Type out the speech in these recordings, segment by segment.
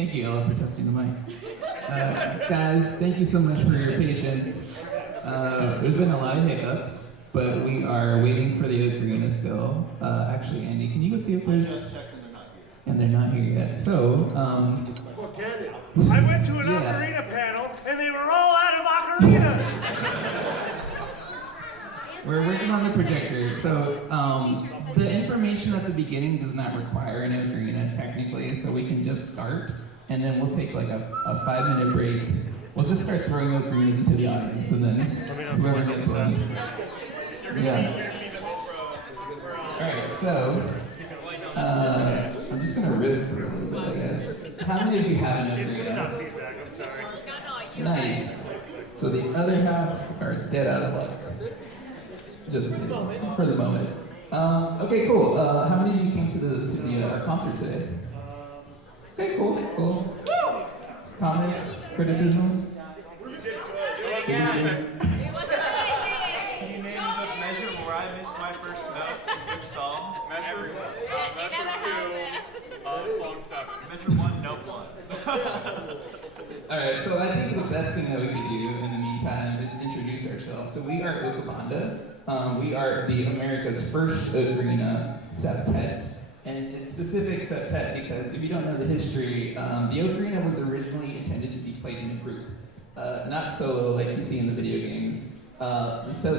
Thank you, Ella, for testing the mic. Guys, thank you so much for your patience. There's been a lot of hiccups, but we are waiting for the Ocarina still. Actually, Andy, can you go see if there's... And they're not here yet. So, I went to an Ocarina panel, and they were all out of ocarinas! We're working on the projector. So, the information at the beginning does not require an ocarina, technically, so we can just start, and then we'll take like a 5-minute break. We'll just start throwing ocarinas into the audience, and then whoever gets one. Yeah. Alright, so, I'm just gonna riff for a little bit, I guess. How many of you have an It's ocarina? not feedback, I'm sorry. Nice. So the other half are dead out of luck. Just for the moment. Okay, cool. How many of you came to the concert today? Okay, cool. Comments, criticisms? Can you name the measure where I missed my first note? Which song? Measure? Song 7. Measure 1, note 1. Alright, so I think the best thing that we could do in the meantime is introduce ourselves. So we are Ocabanda. We are the America's first Ocarina septet. And it's specific septet because if you don't know the history, the Ocarina was originally intended to be played in a group. Not solo like you see in the video games. So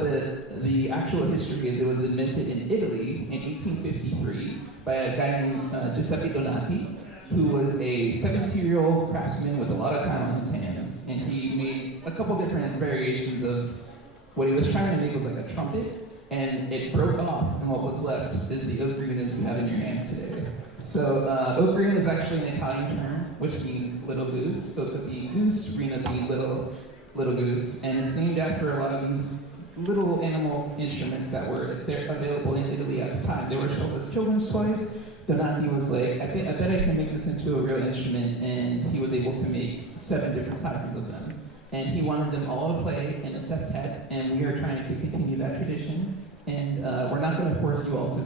the actual history is it was invented in Italy in 1853 by a guy named Giuseppe Donati, who was a 17-year-old craftsman with a lot of time on his hands. And he made a couple different variations of what he was trying to make was like a trumpet, and it broke off, and what was left is the ocarinas you have in your hands today. So ocarina is actually an Italian term, which means little goose. So it could be goose, rena be little goose, and it's named after a lot of these little animal instruments that were available in Italy at the time. They were sold as children's toys. Donati was like, I bet I can make this into a real instrument, and he was able to make 7 different sizes of them. And he wanted them all to play in a septet, and we are trying to continue that tradition. And we're not going to force you all to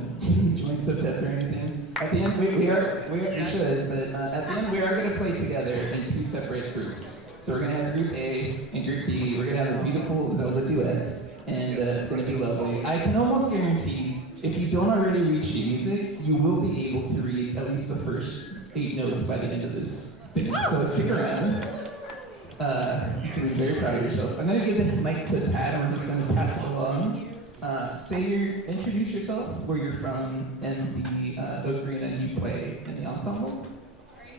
join septets or anything. At the end, we should, but at the end we are going to play together in 2 separate groups. So we're going to have Group A and Group B. We're going to have a beautiful Zelda duet, and it's going to be lovely. I can almost guarantee, if you don't already read sheet music, you will be able to read at least the first 8 notes by the end of this thing. So stick around. You can be very proud of yourselves. I'm going to give the mic to Tad, and I'm just going to pass it along. Introduce yourself, where you're from, and the ocarina you play in the ensemble.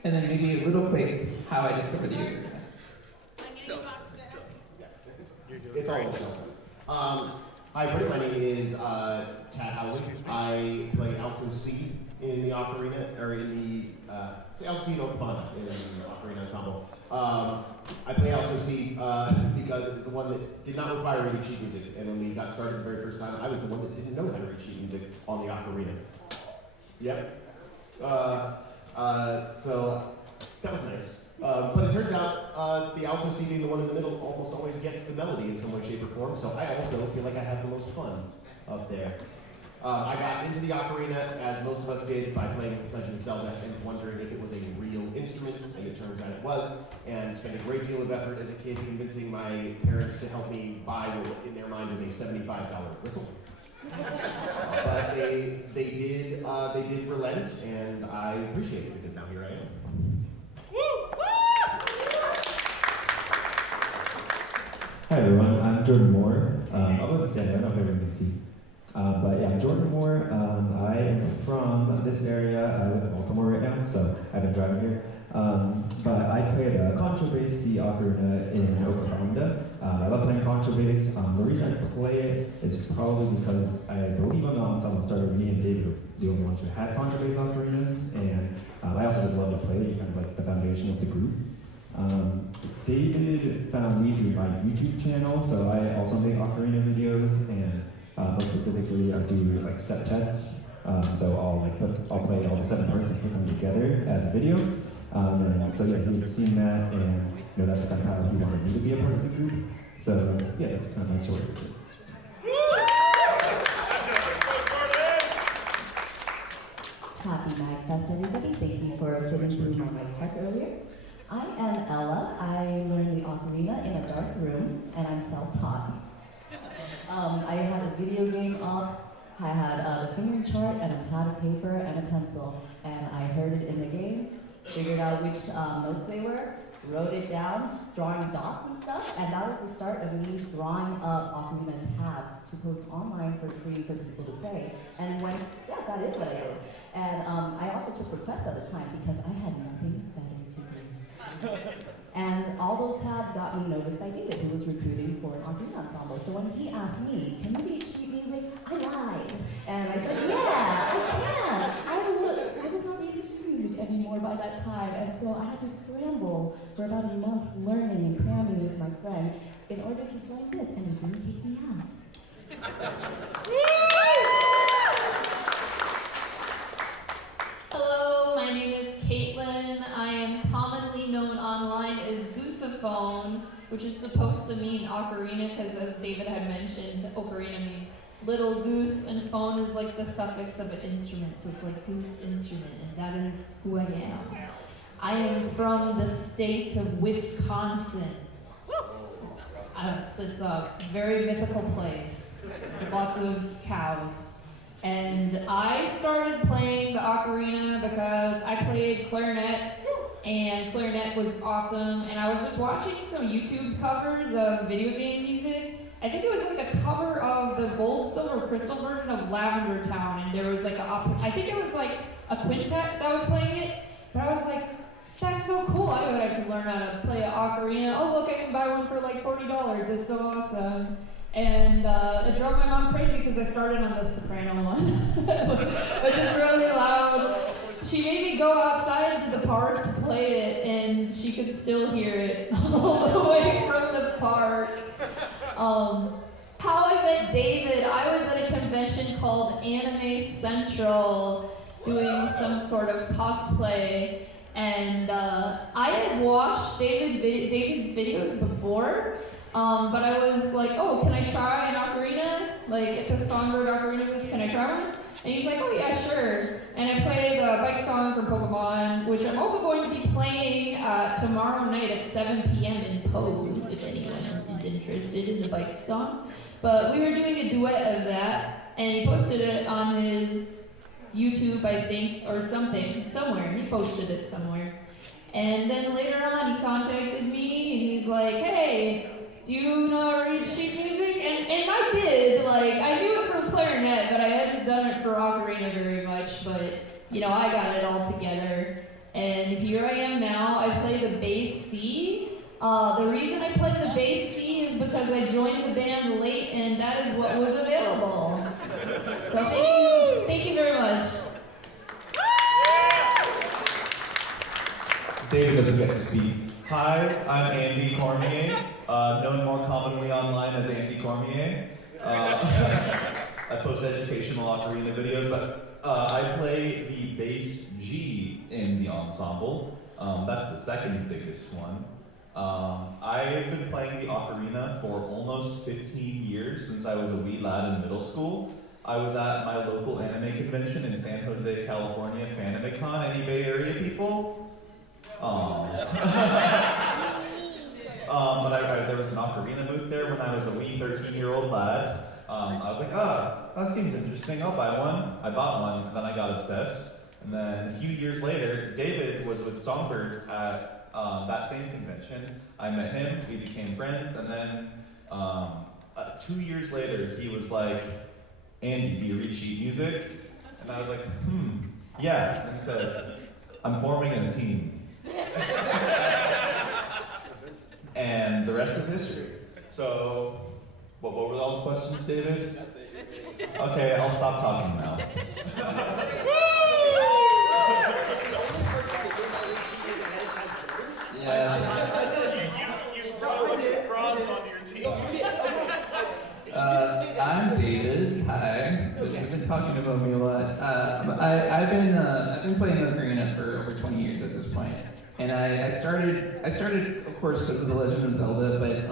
And then maybe a little quick, how I discovered the ocarina. It's all myself. Hi, everybody. My name is Tad Howley. I play alto C in the ocarina, or in the alto C and Ocabanda in the ocarina ensemble. I play alto C because it's the one that did not require any sheet music, and when we got started the very first time, I was the one that didn't know how to read sheet music on the ocarina. Yep. So that was nice. But it turns out the alto C being the one in the middle almost always gets the melody in some way, shape, or form, so I also feel like I have the most fun up there. I got into the ocarina, as most of us did, by playing Legend of Zelda and wondering if it was a real instrument, and it turns out it was, and spent a great deal of effort as a kid convincing my parents to help me buy what in their mind was a $75 whistle. But they did relent, and I appreciate it, because now here I am. Hi everyone, I'm Jordan Moore. I'll go to stand, I don't know if everyone can see. But yeah, I'm Jordan Moore. I am from this area. I live in Baltimore right now, so I've been driving here. But I played a contrabass C ocarina in Ocabanda. I love playing contrabass. The reason I play it is probably because I believe on the ensemble started me and David were the only ones who had contrabass ocarinas, and I also just love to play it, kind of like the foundation of the group. David found me through my YouTube channel, so I also make ocarina videos, and more specifically I do like septets. So I'll play all the 7 parts and put them together as a video. And so yeah, he had seen that, and that's kind of how he wanted me to be a part of the group. So yeah, that's kind of my story. Happy MAGFest, everybody. Thank you for sitting through my mic check earlier. I am Ella. I learned the ocarina in a dark room, and I'm self-taught. I had a video game up, I had the finger chart and a pad of paper and a pencil, and I heard it in the game, figured out which notes they were, wrote it down, drawing dots and stuff, and that was the start of me drawing up Ocarina tabs to post online for free for people to play. And when, yes, that is what I did. And I also took requests at the time because I had nothing better to do. And all those tabs got me noticed by David, who was recruiting for an Ocarina ensemble. So when he asked me, can you read sheet music? I lied. And I said, yeah, I can. I was not reading sheet music anymore by that time. And so I had to scramble for about a month learning and cramming with my friend in order to join this, and it didn't kick me out. Hello, my name is Caitlin. I am commonly known online as Gooseophone, which is supposed to mean ocarina because, as David had mentioned, ocarina means little goose, and phone is like the suffix of an instrument, so it's like goose instrument, and that is who I am. I am from the state of Wisconsin. It's a very mythical place with lots of cows. And I started playing the ocarina because I played clarinet, and clarinet was awesome, and I was just watching some YouTube covers of video game music. I think it was like a cover of the gold, silver, crystal version of Lavender Town, and there was like I think it was like a quintet that was playing it, but I was like, that's so cool. I bet I could learn how to play an ocarina. Oh look, I can buy one for like $40. It's so awesome. And it drove my mom crazy because I started on the soprano one, which is really loud. She made me go outside to the park to play it, and she could still hear it all the way from the park. How I met David, I was at a convention called Anime Central doing some sort of cosplay, and I had watched David's videos before, but I was like, oh, can I try an ocarina? Like, the Songbird Ocarina booth, can I try one? And he's like, oh yeah, sure. And I played the bike song from Pokemon, which I'm also going to be playing tomorrow night at 7 p.m. in Pose, if anyone is interested in the bike song. But we were doing a duet of that, and he posted it on his YouTube, I think, or something, somewhere. He posted it somewhere. And then later on, he contacted me, and he's like, hey, do you know how to read sheet music? And I did. Like, I knew it from clarinet, but I hadn't done it for ocarina very much. But, you know, I got it all together. And here I am now. I play the bass C. The reason I play the bass C is because I joined the band late, and that is what was available. So thank you very much. David doesn't get to speak. Hi, I'm Andy Cormier, known more commonly online as Andy Cormier. I post educational ocarina videos, but I play the bass G in the ensemble. That's the second biggest one. I've been playing the ocarina for almost 15 years, since I was a wee lad in middle school. I was at my local anime convention in San Jose, California, FanimeCon. Any Bay Area people? But there was an ocarina booth there when I was a wee 13-year-old lad. I was like, that seems interesting, I'll buy one. I bought one, and then I got obsessed. And then a few years later, David was with Songbird at that same convention. I met him, we became friends, and then 2 years later, he was like, Andy, do you read sheet music? And I was like, yeah. And he said, I'm forming a team. And the rest is history. So, what were all the questions, David? Okay, I'll stop talking now. Yeah. You brought a bunch of frauds onto your team. I'm David. Hi. We've been talking about me a lot. I've been playing ocarina for over 20 years at this point, and I started, of course, because of The Legend of Zelda, but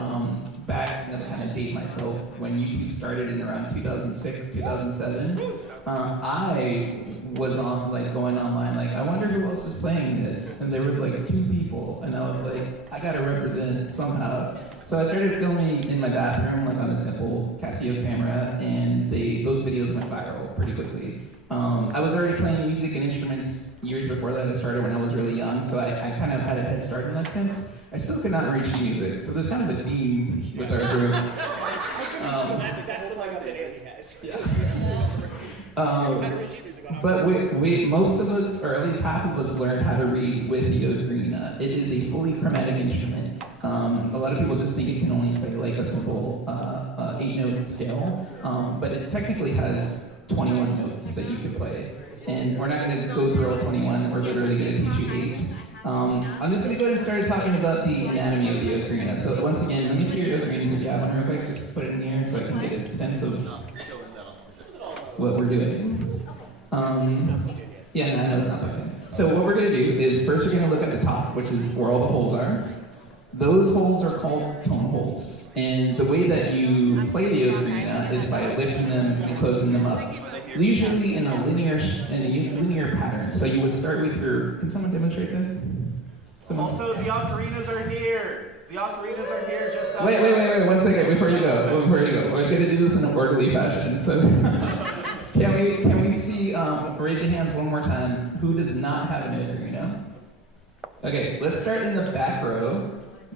back, to kind of date myself, when YouTube started in around 2006, 2007, I was on like going online like, I wonder who else is playing this, and there was like 2 people, and I was like, I gotta represent somehow. So I started filming in my bathroom like on a simple Casio camera, and those videos went viral pretty quickly. I was already playing music and instruments years before that. I started when I was really young, so I kind of had a head start in that sense. I still could not reach music, so there's kind of a theme with our group. That's the leg up that Andy has. But we most of us, or at least half of us, learned how to read with the ocarina. It is a fully chromatic instrument. A lot of people just think it can only play like a simple 8-note scale, but it technically has 21 notes that you can play. And we're not going to go through all 21, we're literally going to teach you 8. I'm just going to go ahead and start talking about the anatomy of the ocarina. So once again, let me see your ocarinas if you have one real quick, just put it in here so I can get a sense of what we're doing. Yeah, no, I know it's not plugged in. So what we're going to do is first we're going to look at the top, which is where all the holes are. Those holes are called tone holes. And the way that you play the ocarina is by lifting them and closing them up. Usually in a linear pattern. So you would start with your, can someone demonstrate this? Also, the ocarinas are here. The ocarinas are here just outside. Wait, 1 second before you go. We're gonna do this in an orderly fashion. So can we see, raise your hands one more time, who does not have an ocarina? Okay, let's start in the back row,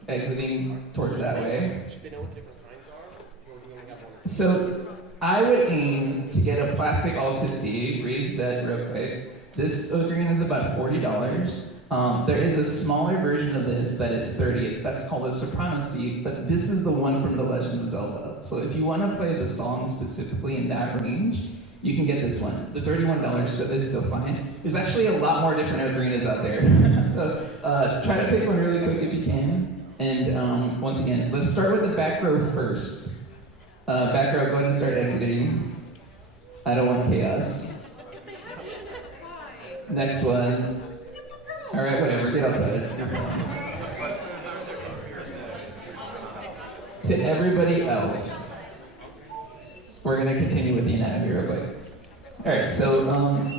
exiting towards that way. Should they know what the different kinds are? Or do we only have one? So I would aim to get a plastic Alto C, raise that real quick. This ocarina is about $40. There is a smaller version of this that is $30. That's called a soprano C, but this is the one from The Legend of Zelda. So if you want to play the song specifically in that range, you can get this one. The $31 is still fine. There's actually a lot more different ocarinas out there. So try to pick one really quick if you can. And once again, let's start with the back row first. Back row, go ahead and start exiting. I don't want chaos. Next one. All right, whatever, get outside. To everybody else, we're gonna continue with the anatomy real quick. All right, so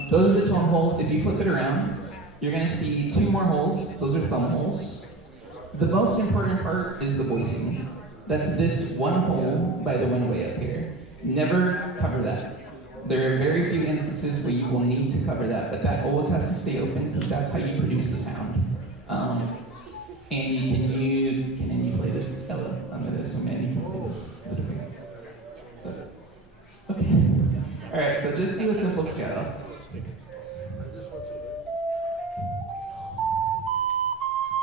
those are the tone holes. If you flip it around, you're gonna see 2 more holes. Those are thumb holes. The most important part is the voicing. That's this one hole by the one way up here. Never cover that. There are very few instances where you will need to cover that, but that always has to stay open because that's how you produce the sound. Andy, can you play this? Ella, I'm gonna assume Andy can play this. Okay. All right, so just do a simple scale.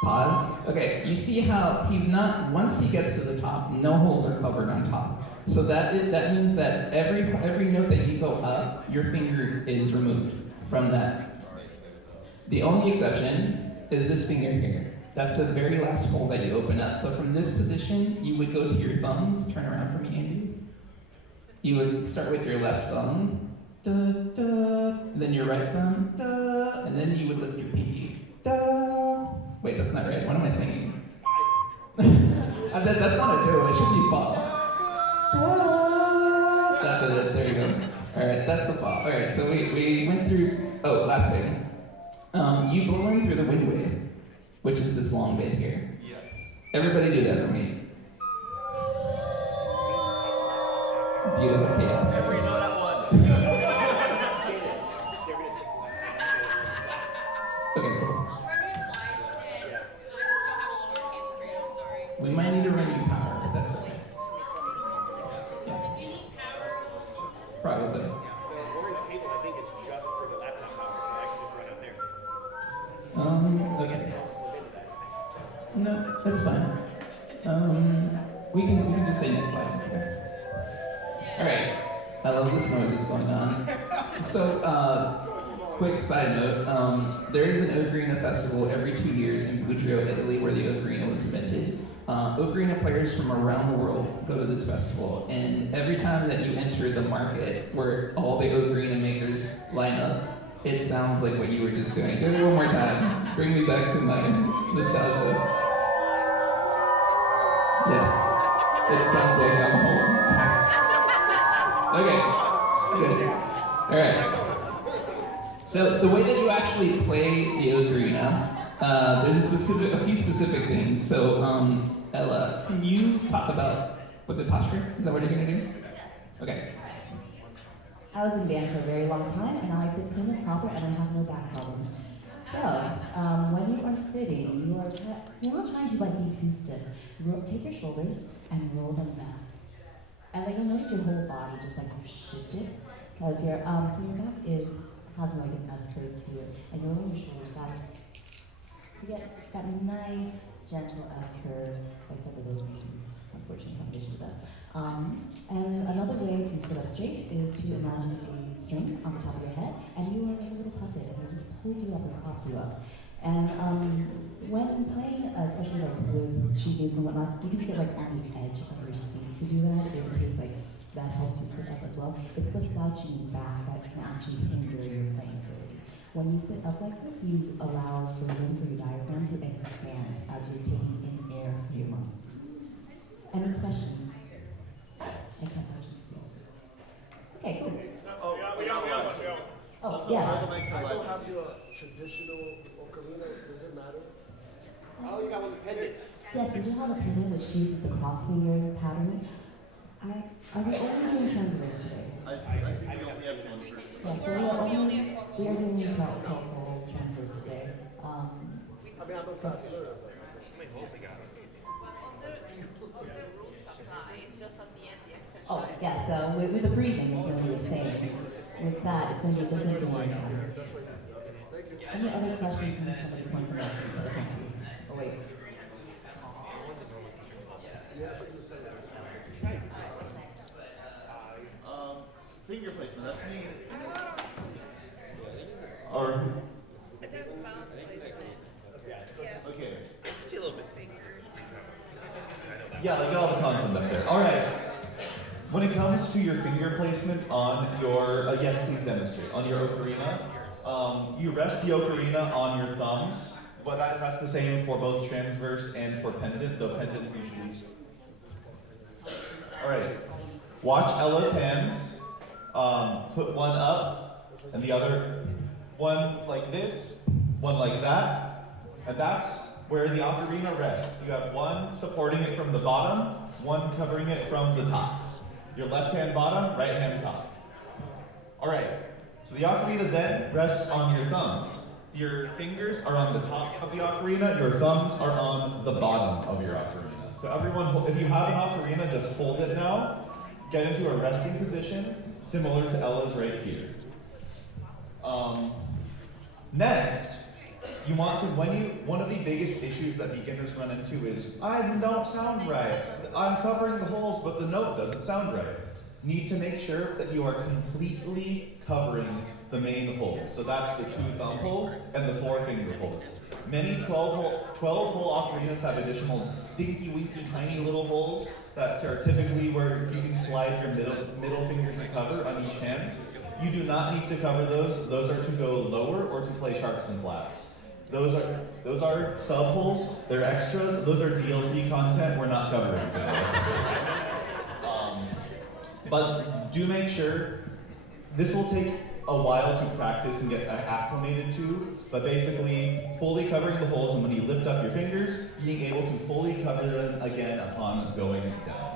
Pause. Okay, you see how he's not, once he gets to the top, no holes are covered on top. So that means that every note that you go up, your finger is removed from that. The only exception is this finger here. That's the very last hole that you open up. So from this position, you would go to your thumbs. Turn around for me, Andy. You would start with your left thumb, da, da, then your right thumb, da, and then you would lift your pinky, da. Wait, that's not right. What am I singing? That's not a do. It should be fa. That's it. There you go. All right, that's the fa. All right, so we went through. Oh, last thing. You blowing through the wind wave, which is this long bit here. Yes. Everybody do that for me. Beautiful chaos. Every note at once. Okay, cool. We might need to run you power, if that's okay. Yeah. If you need power, Probably. The orange cable, I think, is just for the laptop power, so I can just run out there. Okay. No, that's fine. We can just say next slide. Okay. All right. I love this noise that's going on. So, quick side note, there is an Ocarina festival every 2 years in Budrio, Italy, where the Ocarina was invented. Ocarina players from around the world go to this festival, and every time that you enter the market where all the Ocarina makers line up, it sounds like what you were just doing. Do it one more time. Bring me back to my nostalgia. Yes, it sounds like I'm home. Okay, good. All right. So the way that you actually play the ocarina, there's a few specific things. So Ella, can you talk about, was it posture? Is that what you're gonna do? Okay. I was in band for a very long time, and now I sit prim and proper, and I have no back problems. So, when you are sitting, you're not trying to like be too stiff. Take your shoulders and roll them back. And like you'll notice your whole body just like shift it, because your back has like an S curve to it, and you're rolling your shoulders back to get that nice gentle S curve. Except for those who unfortunately have an issue with that. And another way to sit up straight is to imagine a string on the top of your head, and you are like a little puppet, and it just pulls you up and props you up. And when playing, especially like with shoegaze and whatnot, you can sit like on the edge of your seat to do that, in case like that helps you sit up as well. It's the slouching back that can actually hinder your playing ability. When you sit up like this, you allow for room for your diaphragm to expand as you're taking in air through your lungs. Any questions? I can't actually see it. Okay, cool. We got one. Oh, yes. I don't have your traditional ocarina. Does it matter? Oh, you got one with pendants. Yes, we do have a pendant which uses the crossfinger pattern. Are we only doing transverse today? I don't have one first. Yeah, so we are doing about transverse today. I mean, I'm a fast learner. Oh, yeah, so with the breathing, it's going to be the same. With that, it's going to be a different thing. Any other questions? Can somebody point them out? I can't see. Oh, wait. Finger placement, that's me. Or, okay. Yeah, like all the content up there. All right. When it comes to your finger placement on your, yes, please demonstrate, on your ocarina, you rest the ocarina on your thumbs, but that's the same for both transverse and for pendant, though pendant's usually. All right. Watch Ella's hands. Put one up and the other one like this, one like that, and that's where the ocarina rests. You have one supporting it from the bottom, one covering it from the top. Your left hand bottom, right hand top. All right, so the ocarina then rests on your thumbs. Your fingers are on the top of the ocarina, your thumbs are on the bottom of your ocarina. So everyone, if you have an ocarina, just hold it now, get into a resting position, similar to Ella's right here. Next, you want to, one of the biggest issues that beginners run into is, I don't sound right. I'm covering the holes, but the note doesn't sound right. Need to make sure that you are completely covering the main holes. So that's the 2 thumb holes and the 4 finger holes. Many 12-hole ocarinas have additional dinky winky tiny little holes that are typically where you can slide your middle finger to cover on each hand. You do not need to cover those. Those are to go lower or to play sharps and flats. Those are sub holes. They're extras. Those are DLC content. We're not covering today. But do make sure, this will take a while to practice and get acclimated to, but basically fully covering the holes, and when you lift up your fingers, being able to fully cover them again upon going down.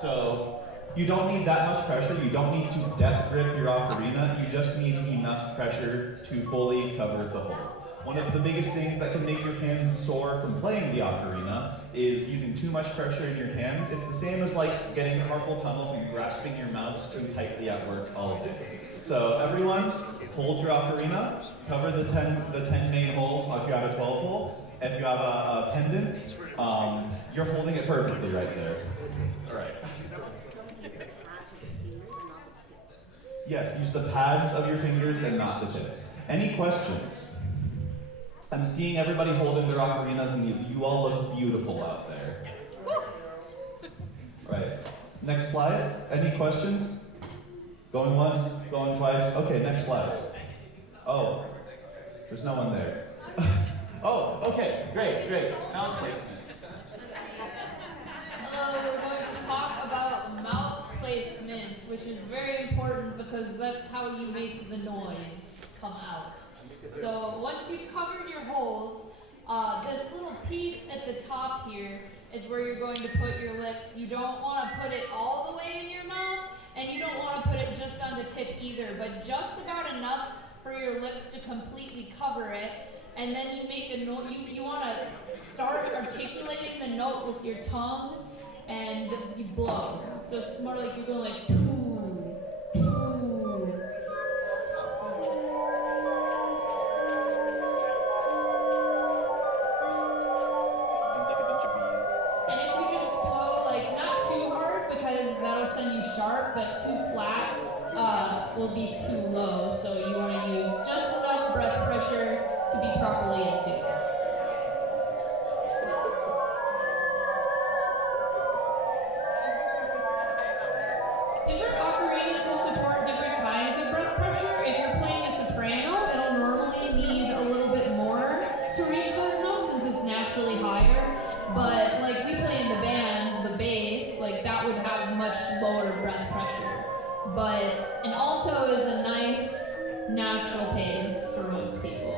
So you don't need that much pressure. You don't need to death grip your ocarina. You just need enough pressure to fully cover the hole. One of the biggest things that can make your hands sore from playing the ocarina is using too much pressure in your hand. It's the same as like getting carpal tunnel and grasping your mouse too tightly at work all day. So everyone, hold your ocarina, cover the 10 main holes if you have a 12 hole. If you have a pendant, you're holding it perfectly right there. All right. Yes, use the pads of your fingers and not the tips. Any questions? I'm seeing everybody holding their ocarinas, and you all look beautiful out there. Right. Next slide. Any questions? Going once, going twice. Okay, next slide. Oh, there's no one there. Oh, okay, great. Mouth placement. Hello, we're going to talk about mouth placement, which is very important because that's how you make the noise. come out. So once you've covered your holes, this little piece at the top here is where you're going to put your lips. You don't want to put it all the way in your mouth, and you don't want to put it just on the tip either, but just about enough for your lips to completely cover it. And then you make a note. You want to start articulating the note with your tongue, and you blow. So it's more like you're going like poo, poo. Sounds like a bunch of bees. And if you just blow like not too hard because that'll send you sharp, but too flat will be too low. So you want to use just enough breath pressure to be properly intubated. Different ocarinas will support different kinds of breath pressure. If you're playing a soprano, it'll normally need a little bit more to reach those notes since it's naturally higher. But like we play in the band, the bass, like that would have much lower breath pressure. But an alto is a nice natural pace for most people.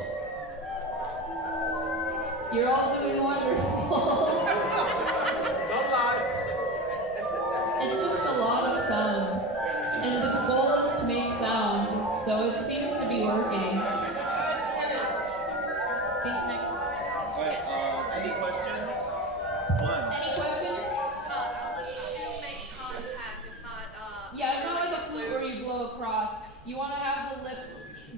You're all doing wonderful. Don't lie. It's just a lot of sound. And the goal is to make sound, so it seems to be working. Thanks, next. Alright, any questions? One. Any questions? So the two make contact. It's not. Yeah, it's not like a flute where you blow across. You want to have the lips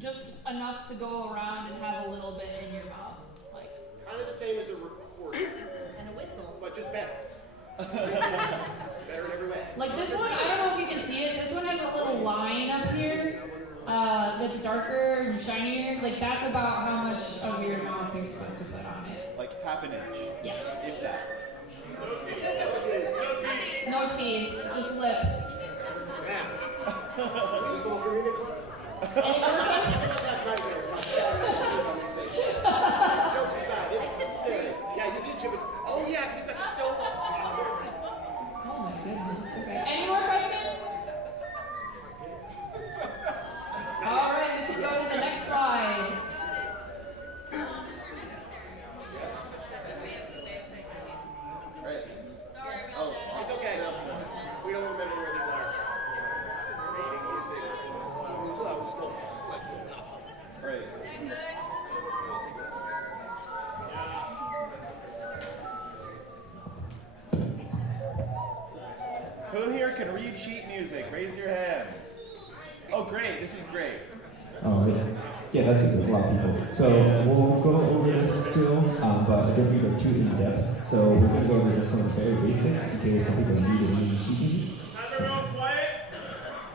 just enough to go around and have a little bit in your mouth. Like, Kind of the same as a recording, And a whistle. but just better. Better in every way. like this one, I don't know if you can see it. This one has a little line up here that's darker and shinier. Like that's about how much of your mouth you're supposed to put on it. Like half an inch. Yeah. If that. No teeth, just lips. Yeah. This little Ocarina club. Any more questions? That's nightmares, my shadow on these things. Jokes aside, it's there. Yeah, you did chip it. Oh yeah, 'cause you've got the stove. Oh my goodness. Okay. Any more questions? All right, we can go to the next slide. Right. Sorry about Oh, that. It's okay. We don't remember where these are. Reading music. Right. Is that good? Who here can read sheet music? Raise your hand. Oh, great. This is great. Oh, yeah. Yeah, that's good. There's a lot of people. So we'll go over this still, but I don't need to go too in depth. So we're going to go over just some of the very basics in case some people need to read sheet music. Everyone quiet.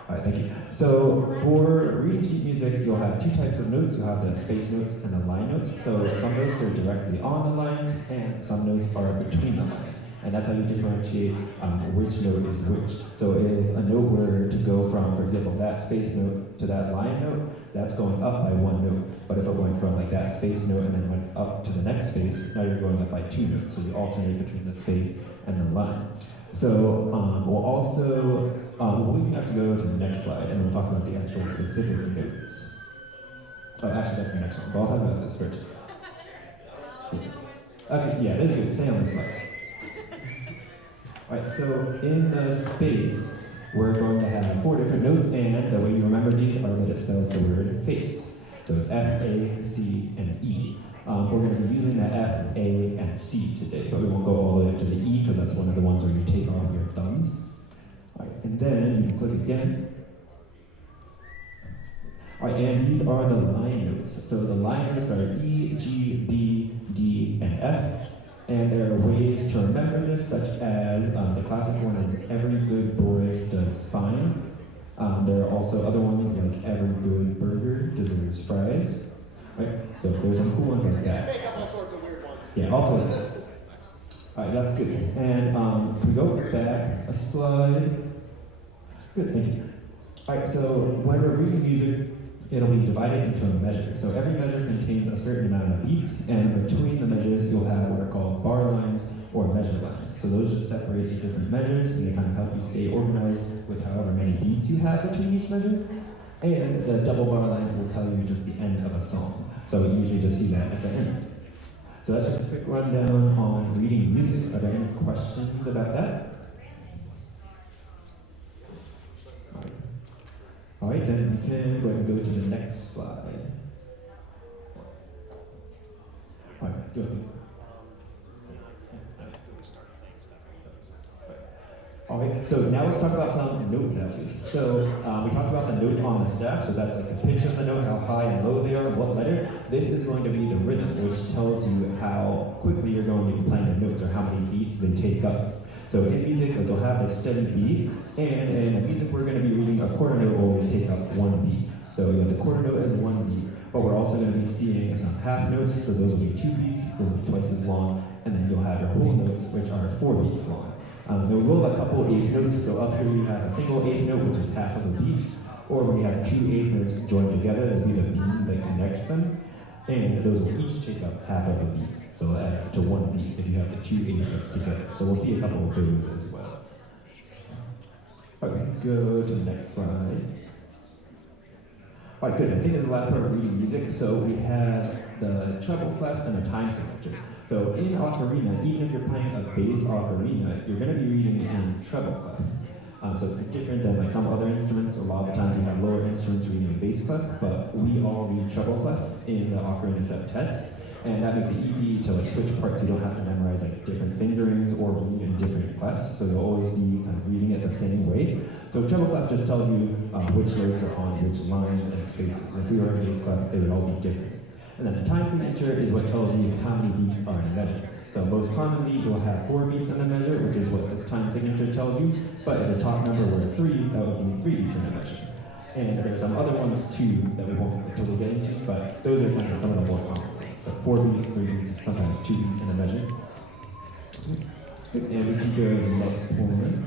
All right, thank you. So for reading sheet music, you'll have two types of notes. You'll have the space notes and the line notes. So some notes are directly on the lines, and some notes are between the lines. And that's how you differentiate which note is which. So if a note were to go from, for example, that space note to that line note, that's going up by one note. But if it went from like that space note and then went up to the next space, now you're going up by two notes. So you alternate between the space and the line. So we'll also, we have to go to the next slide and we'll talk about the actual specific notes. Oh, actually that's the next one, but I'll talk about this first. Actually, yeah, it is good, stay on this slide. Alright, so in the space, we're going to have four different notes, and the way you remember these are that it spells the word face. So it's F, A, C, and E. We're going to be using the F, A, and C today, but we won't go all the way up to the E because that's one of the ones where you take off your thumbs. Alright, and then you can click again. Alright, and these are the line notes. So the line notes are E, G, B, D, and F. And there are ways to remember this, such as the classic one is every good boy does fine. There are also other ones like every good burger deserves fries. Right? So there's some cool ones like that. Make up all sorts of weird ones. Yeah, also. Alright, that's good. And we go back a slide. Good, thank you. Alright, so when we're reading music, it'll be divided into a measure. So every measure contains a certain amount of beats, and between the measures, you'll have what are called bar lines or measure lines. So those just separate the different measures, and they kind of help you stay organized with however many beats you have between each measure. And the double bar lines will tell you just the end that at the end. So that's just a quick rundown on reading music. Are there any questions about that? All right, then we can go ahead and go to the next slide. All right, go ahead. All right, so now let's talk about some note values. So we talked about the notes on the staff, so that's like the pitch of the note, how high and low they are, and what letter. This is going to be the rhythm, which tells you how quickly you're going to be playing the notes or how many beats they take up. So in music, like, you'll have a steady beat, and in music we're going to be reading a quarter note will always take up one beat. So you have the quarter note as one beat, but we're also going to be seeing some half notes, so those will be 2 beats, they'll be twice as long, and then you'll have your whole notes, which are 4 beats long. Then we will have a couple 8th notes, so up here we have a single 8th note, which is half of a beat, or when we have 2 8th notes joined together, it'll be the beam that connects them, and those will each take up half of a beat. So it'll add up to 1 beat if you have the 2 8th notes together. So we'll see a couple of those as well. Okay, go to the next slide. All right, good. I think that's the last part of reading music. So we have the treble clef and the time signature. So in ocarina, even if you're playing a bass ocarina, you're going to be reading in treble clef. So it's different than like some other instruments. A lot of the times we have lower instruments reading a bass clef, but we all read treble clef in the ocarina septet. And that makes it easy to like switch parts. You don't have to memorize like different fingerings or read in different clefs. So you'll always be kind of reading it the same way. So treble clef just tells you which notes are on which lines and spaces. If we were in bass clef, they would all be different. And then the time signature is what tells you how many beats are in a measure. So most commonly, you'll have 4 beats in a measure, which is what this time signature tells you. But if the top number were 3, that would be 3 beats in a measure. And there's some other ones too that we won't totally get into, but those are kind of some of the more common ones. So 4 beats, 3 beats, sometimes 2 beats in a measure. And we can go to the next one.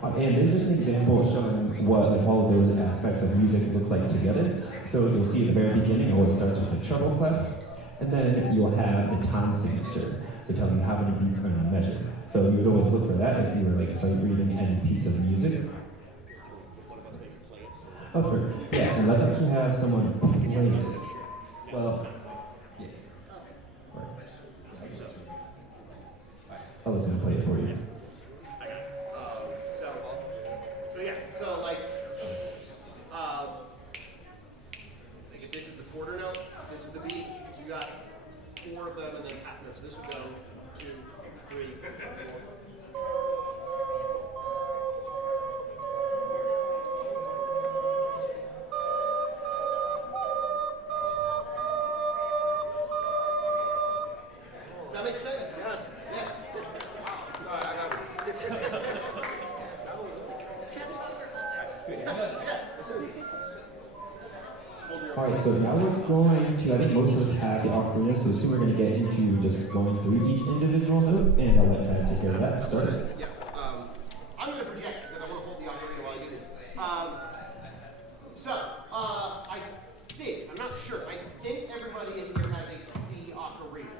And this is just an example showing what like, all of those aspects of music look like together. So you'll see at the very beginning, it always starts with the treble clef, and then you'll have the time signature to tell you how many beats are in a measure. So you would always look for that if you were like sight reading any piece of music. Oh, sure. Yeah, and let's actually have someone play it. Well, yeah. Right. I was going to play it for you. So like if this is the quarter note, this is the beat, so you got 4 of them and then half notes. So this would go 2, 3, 4. Does that make sense? Yes. Yes. Sorry, I got Alright, so now we're going to, I think most of us have the ocarina, so soon we're going to get into just going through each individual note, and I'll let Tad take care of that. Start. Yeah, I'm going to project because I want to hold the ocarina while I do this. I think, I'm not sure, I think everybody in here has a C ocarina.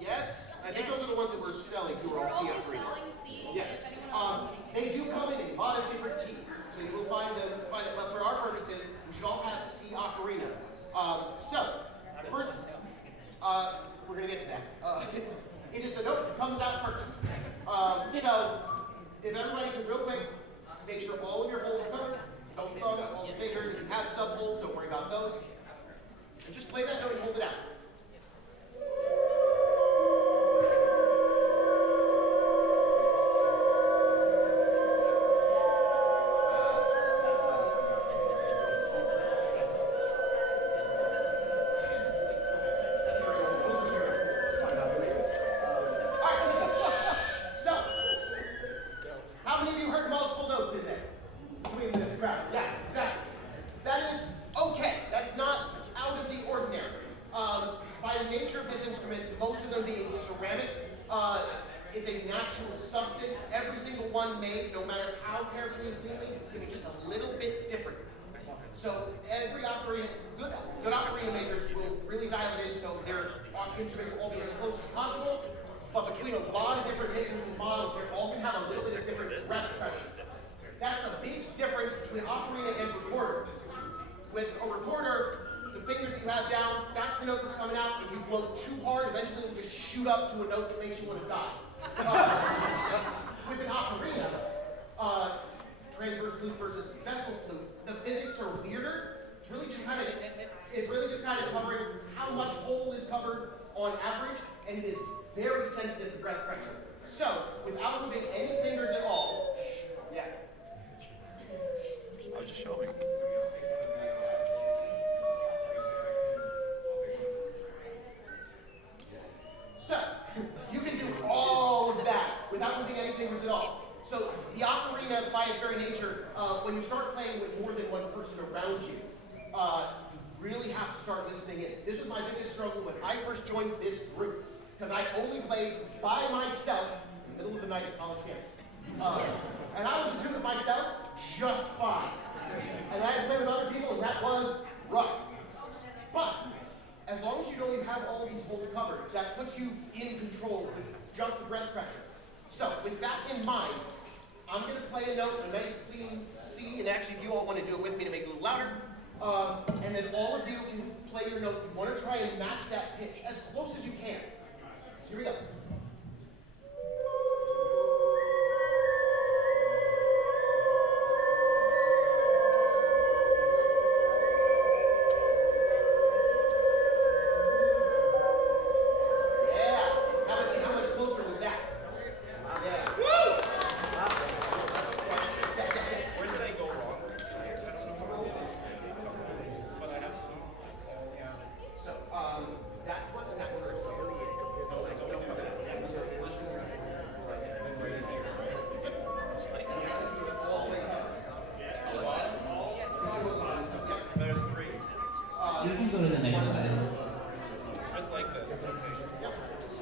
Yes? I think those are the ones that we're selling to are all C ocarinas. Yes. They do come in a lot of different keys, so you will find them, but for our purposes, we should all have C ocarina. First, we're going to get to that. It is the note that comes out first. So, if everybody can real quick, make sure all of your holes are covered. No thumbs, all the fingers. If you have sub holes, don't worry about those. And just play that note and hold it out. It's a natural substance. Every single one made, no matter how carefully and cleanly, it's going to be just a little bit different. So every ocarina, good ocarina makers will really dial it in so their instruments will all be as close as possible. But between a lot of different makers and models, they're all going to have a little bit of different breath pressure. That's the big difference between ocarina and recorder. With a recorder, hard, eventually it'll just shoot up to a note that makes you want to die. With an ocarina, transverse flute versus vessel flute, the physics are weirder. It's really just kind of covering how much hole is covered on average, and it is very sensitive to breath pressure. So, without moving any fingers at all, yeah. I was just showing. So, you can do all of that without moving any fingers at all. So, the ocarina, by its very nature, when you start playing with more than one person around you, you really have to start listening in. This was my biggest struggle when I first joined this group, because I only played by myself in the middle of the night at college campus. And I was a tune with myself just fine. And I had to play with other people, and that was rough. But as long as you know you have all of these holes covered, that puts you in control with just the breath pressure. So with that in mind, I'm going to play a note, a nice clean C, and actually if you all want to do it with me to make it a little louder, and then all of you can play your note. You want to try and match that pitch as close as you can. So here we go. You can go to the next slide. Just like this.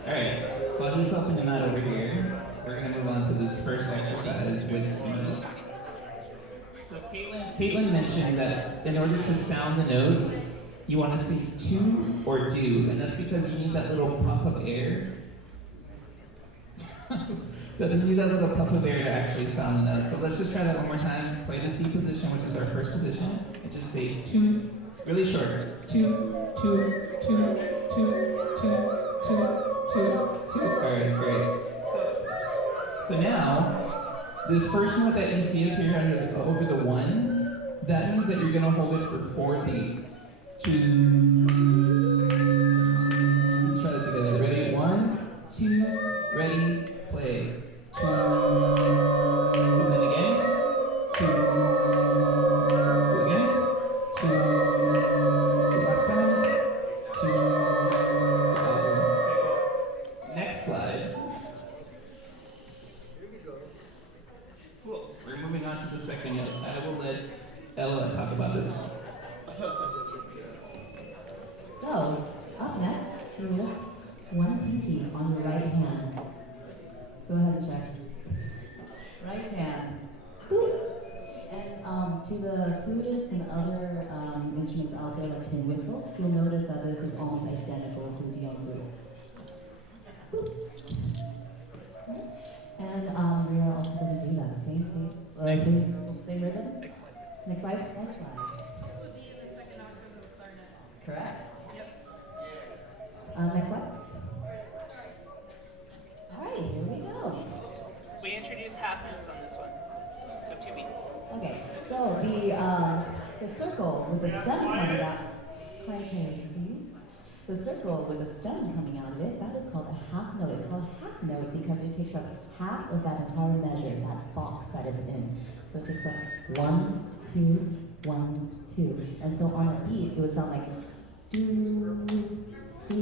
Alright, so I'll just open them out over here. We're going to move on to this first exercise with C. So Caitlin mentioned that in order to sound the note, you want to see to or do, and that's because you need that little puff of air. So you need that little puff of air to actually sound the note. So let's just try that one more time. Play the C position, which is our first position, and just say to, really short. To. Alright, great. So now, this first note that you see up here over the 1, that means that you're going to hold it for 4 beats. Let's try that together. Ready? 1, 2, ready, play. 2, and then again. 2, again. 2, last time. 2, awesome. Next slide. Cool. We're moving on to the second note. I will let Ella talk about this. So, up next, you lift one pinky on your right hand. Go ahead and check. Right hand. Boop. And to the flutists and other instruments out there like tin whistle, you'll notice that this is almost identical to the young flute. Boop. And we are also going to do that same thing. Same rhythm? Next slide. Next slide. Would be in the second octave of clarinet. Correct. Yep. Next slide. All right, here we go. We introduce half notes on this one, so 2 beats. Okay, so the circle with the stem coming out. Quiet, please. The circle with the stem coming out of it, that is called a half note. It's called a half note because it takes up half of that entire measure, that box that it's in. So it takes up 1, 2, 1, 2. And so on a beat, it would sound like do, do.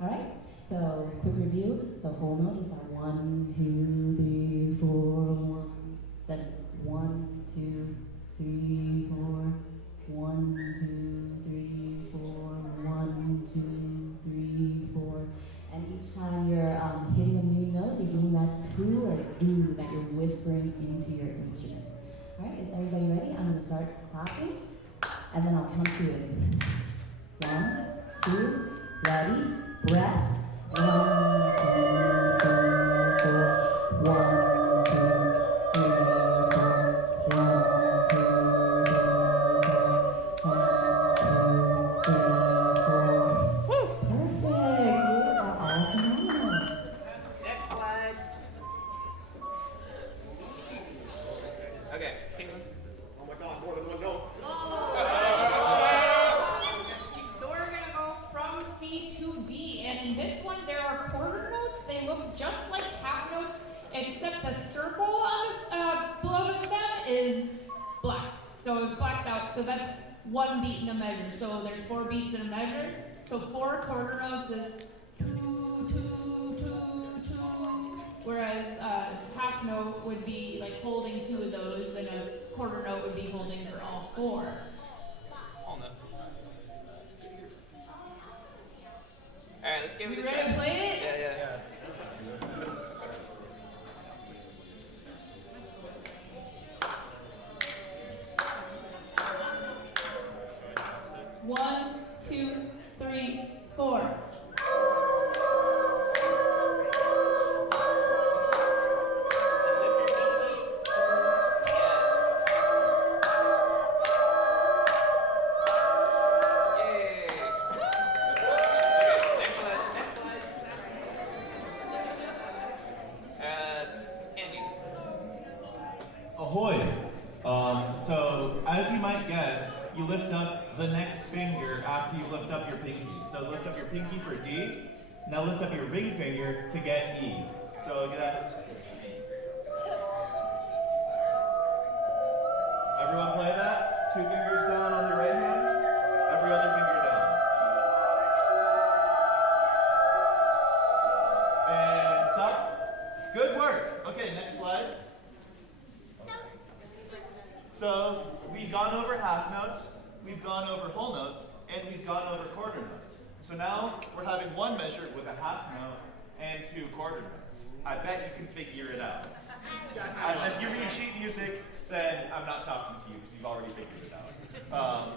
All right? So quick review, the whole note is that 1, 2, 3, 4, 1. Then 1, 2, 3, 4. 1, 2, 3, 4. 1, 2, 3, 4. And each time you're hitting a new note, you're doing that to or do that you're whispering into your instrument. All right, is everybody ready? I'm going to start clapping, and then I'll count to it. 1, 2, ready, breath. 1, 2, 3, 4. 1, 2, 3, 4. 1, 2, 3, 4. 1, 2, 3, 4. Woo! Perfect. black. So it's blacked out. So that's one beat in a measure. So there's 4 beats in a measure. So 4 quarter notes is 2, 2, 2, 2. Whereas half note would be like holding 2 of those, and a quarter note would be holding for all 4. Whole note. Alright, let's give it a You try. ready to play it? Yeah, yeah. Yes. 1, 2, 3, 4. Ahoy! So, as you might guess, you lift up the next finger after you lift up your pinky. So lift up your pinky for D. Now lift up your ring finger to get E. So that's... Everyone play that? 2 fingers down on the right hand. Every other finger down. And stop. Good work. Okay, next slide. So we've gone over half notes, we've gone over whole notes, and we've gone over quarter notes. So now we're having one measure with a half note and 2 quarter notes. I bet you can figure it out. If you read sheet music, then I'm not talking to you because you've already figured it out.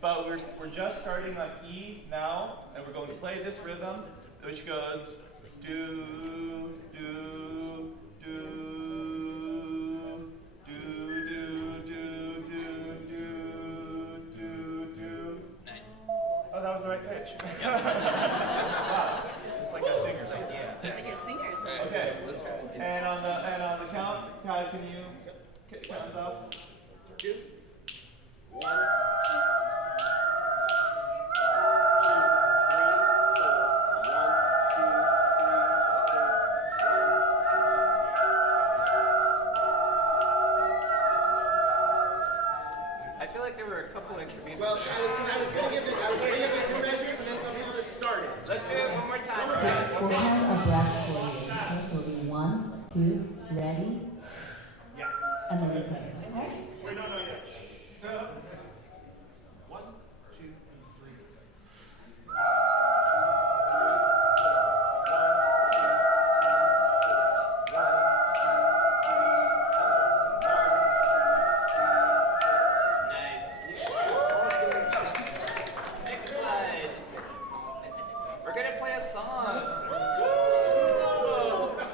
But we're just starting on E now, and we're going to play this rhythm, which goes do, do, do. Oh, that was the right pitch. Wow. It's like a singer. Yeah. Like your singers. Okay. And on the count, Ty, can you count it off? 2, 1, 2, 3, 4, 1, 2, 3, 4. I feel like there were a couple extra beats. Well, I was going to give the 2 measures, and then some people just started. Let's do it one more time. We'll have a breath for you. Okay, so it'll be 1, 2, ready, Yeah. and then we play. Okay? Wait, no, yet. 1, 2, 3. Next slide. We're gonna play a song.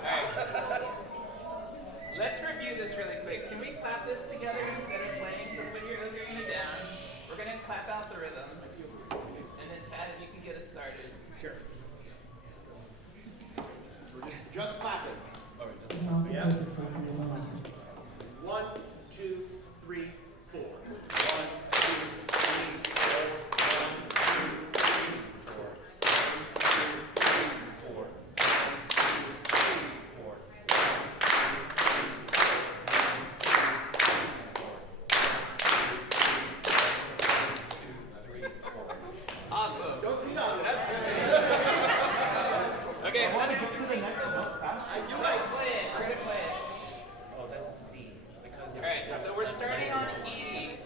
Alright. Let's review this really quick. Can we clap this together instead of playing? So put your ocarina down. We're gonna clap out the rhythms. And then Tad, you can get us started. Sure. We're just clapping. And also Yeah. places for you alone. 1, 2, 3, 4. 1, 2, 3, 4. 1, 2, 3, 4. 1, 2, 3, 4. 1, 2, 3, 4. Awesome. Don't speed up. That's good. Okay, I want to get to the next note fast. let's play it. We're gonna play it. Oh, that's a C. Alright, so we're starting on E.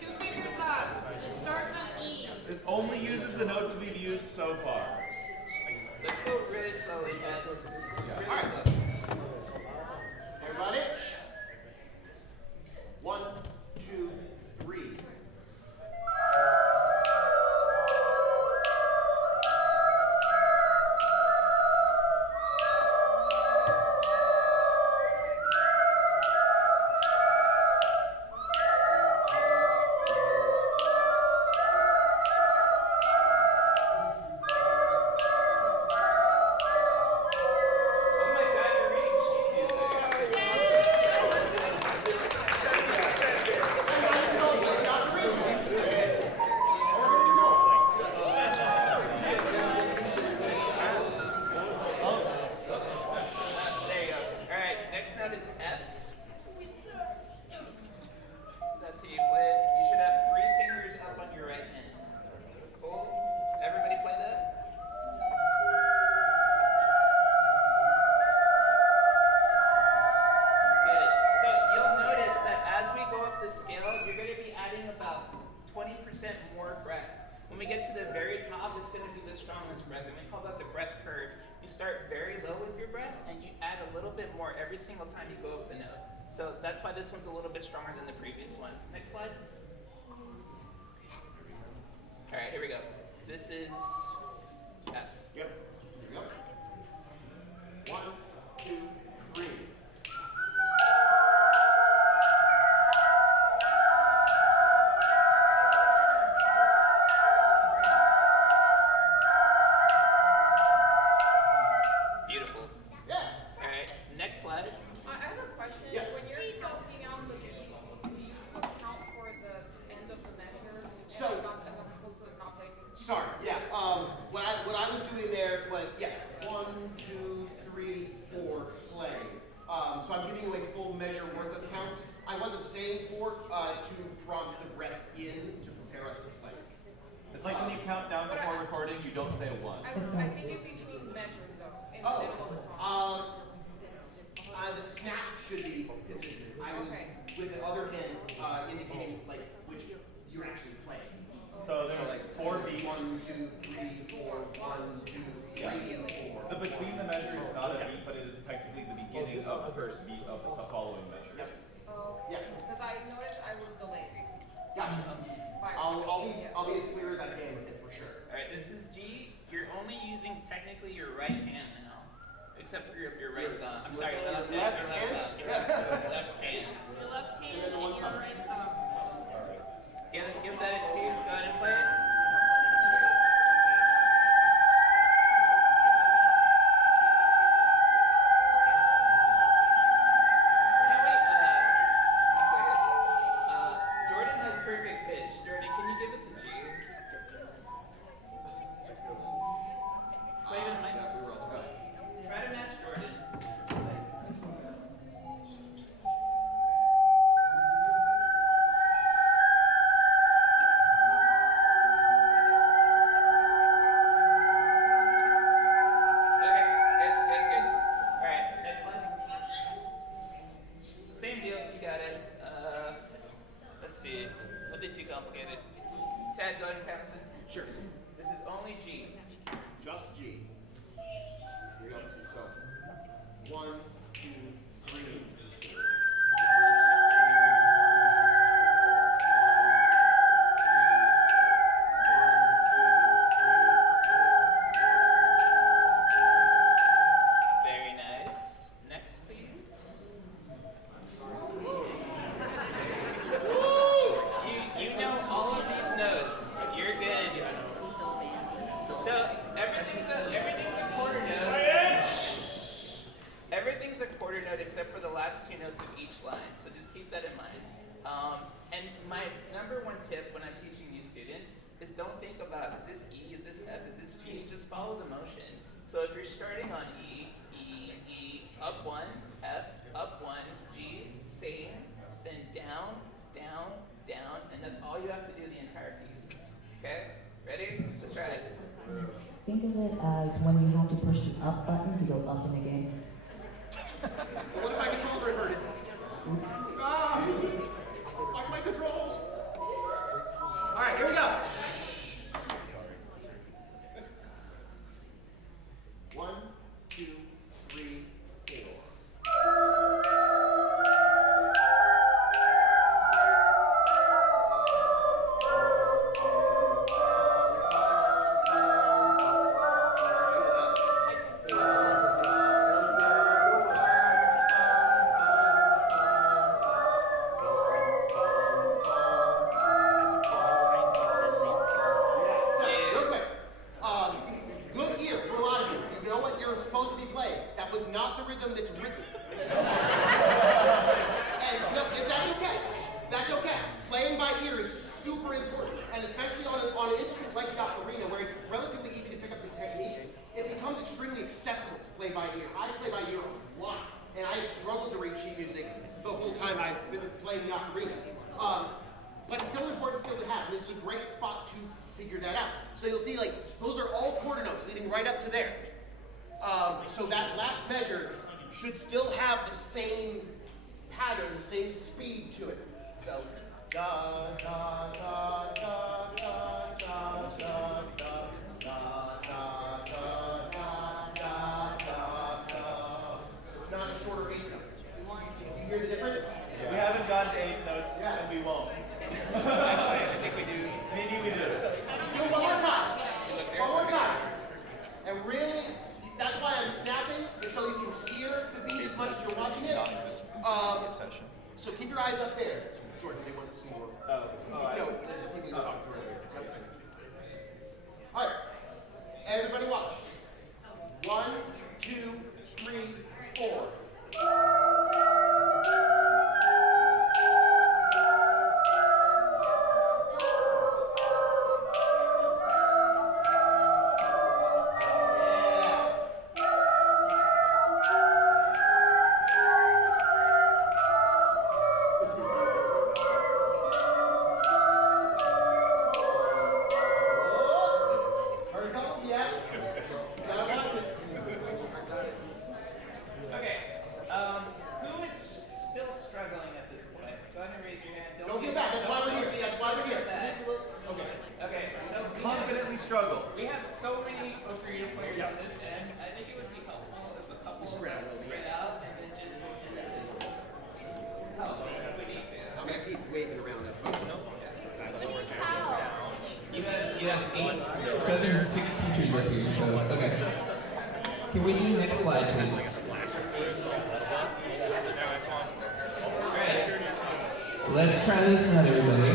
2 fingers up. It starts on E. This only uses the notes we've used so far. Let's go really slowly, Ted. Really Alright. slow. Everybody? 1, 2, 3. this scale, you're going to be adding about 20% more breath. When we get to the very top, it's going to be the strongest breath, and we call that the breath curve. You start very low with your breath, and you add a little bit more every single time you go up the note. So that's why this one's a little bit stronger than the previous ones. Next slide. All right, here we go. This is F. Yep. Here we go. 1, 2, 3. Beautiful. Yeah. All right, next slide. I have a question. Yes. When you're counting out the beats, do you account for the end of the measure? So- and I'm supposed to not take it. Sorry, yeah. What I was doing there was, 1, 2, 3, 4, play. So I'm giving you a full measure worth of counts. I wasn't saying 4 to prompt the breath in to prepare us to play. It's like when you count down But before I- recording, you don't say 1. I think it's between measures though, in the middle of the song. The snap should be consistent. I was, Okay. with the other hand, indicating like which you're actually playing. So there's like 4 beats. 1, 2, 3, 4, 1, 2, 3, 4. The between the measure is not a beat, but it is technically the beginning of the first beat of the following measure. Yep. Oh, Yeah. because I noticed I was delayed. Gotcha. I'll be as clear as I can with it for sure. All right, this is G. You're only using technically your right hand now, except for your right thumb. I'm sorry, left hand. Left Your hand? thumb. Your left hand. Your left hand And then the one and your thumb. right thumb. Give that a 2. Go ahead and play it. Can we, one second. Jordan has perfect pitch. Jordan, can you give us a G? Play it in the mic. Yeah, we were all together. Try to match Jordan. Okay, good. All right, next slide. Same deal, you got it. Let's see, nothing too complicated. Chad, go ahead and count us in. Sure. This is only G. Just G. Here we go. So 1, 2, 3. Very nice. Next, please. You know all of these notes. You're good. So everything's a quarter note. Everything's a quarter note except for the last 2 notes of each line. So just keep that in mind. And my number 1 tip when I'm teaching new students is don't think about is this E, is this F, is this G. Just follow the motion. So if you're starting on E, up 1, F, up 1, G, same, then down, down, down, and that's all you have to do the entire piece. Okay? Ready? Let's try it. Think of it as when you have to push the up button to go up in a game. What if my controls are inverted? Ah! Like my controls! Alright, here we go. 1, 2, 3, 4. Real quick. Good ear for a lot of you. You know what you're supposed to be playing. That was not the rhythm that's written. And no, that's okay. That's okay. Playing by ear is super important. And especially on an instrument like the ocarina, where it's relatively easy to pick up the technique, it becomes extremely accessible to play by ear. I play by ear a lot. And I have struggled to read sheet music the whole time I've been playing the ocarina. But it's still an important skill to have. And this is a great spot to figure that out. So you'll see, like, those are all quarter notes leading right up to there. So that last measure should still have the same pattern, the same speed to it. So Oh. Actually, I think we do. Maybe we do. Do it one more time. One more time. And really, that's why I'm snapping, is so you can hear the beat as much as you're watching it. So keep your eyes up there. Jordan, they want some more. No, the people you were talking to earlier. Yep. All right. Everybody watch. 1, 2, 3, 4. Okay. Who is still struggling at this point? Go ahead and raise your hand. Don't feel bad. That's why we're here. That's why we're here. Okay. Okay. So Confidently struggle. we have so many Ocarina players on this end. I think it would be helpful if a couple spread out and then just. Oh, we need to. I'm going to keep waving around that post. You have 8, 7, 6 teachers up here, so, okay. Can we do the next slide, please? Alright. Let's try this out, everybody.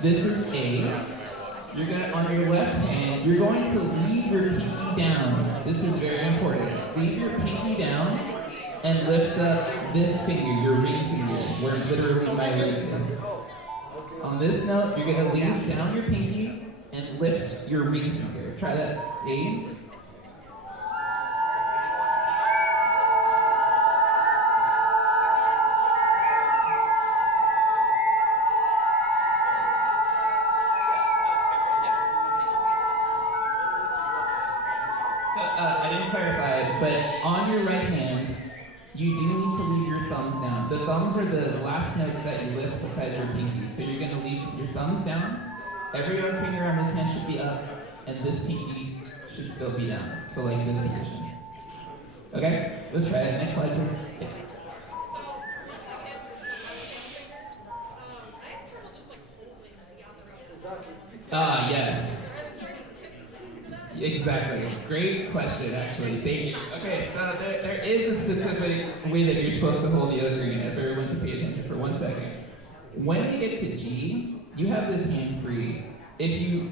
This is A. You're gonna, on your left hand, you're going to leave your pinky down. This is very important. Leave your pinky down and lift up this finger, your ring finger, where literally my ring is. On this note, you're gonna leave down your pinky and lift your ring finger. Try that. A. So, I didn't clarify, but on your right hand, you do need to leave your thumbs down. The thumbs are the last notes that you lift besides your pinky. So you're going to leave your thumbs down. Every other finger on this hand should be up, and this pinky should still be down. So like this position. Okay, let's try it. Next slide, please. Yeah. Ah, yes. Exactly. Great question, actually. Thank you. Okay, so there is a specific way that you're supposed to hold the ocarina, if everyone can pay attention for 1 second. When you get to G, you have this hand free. If you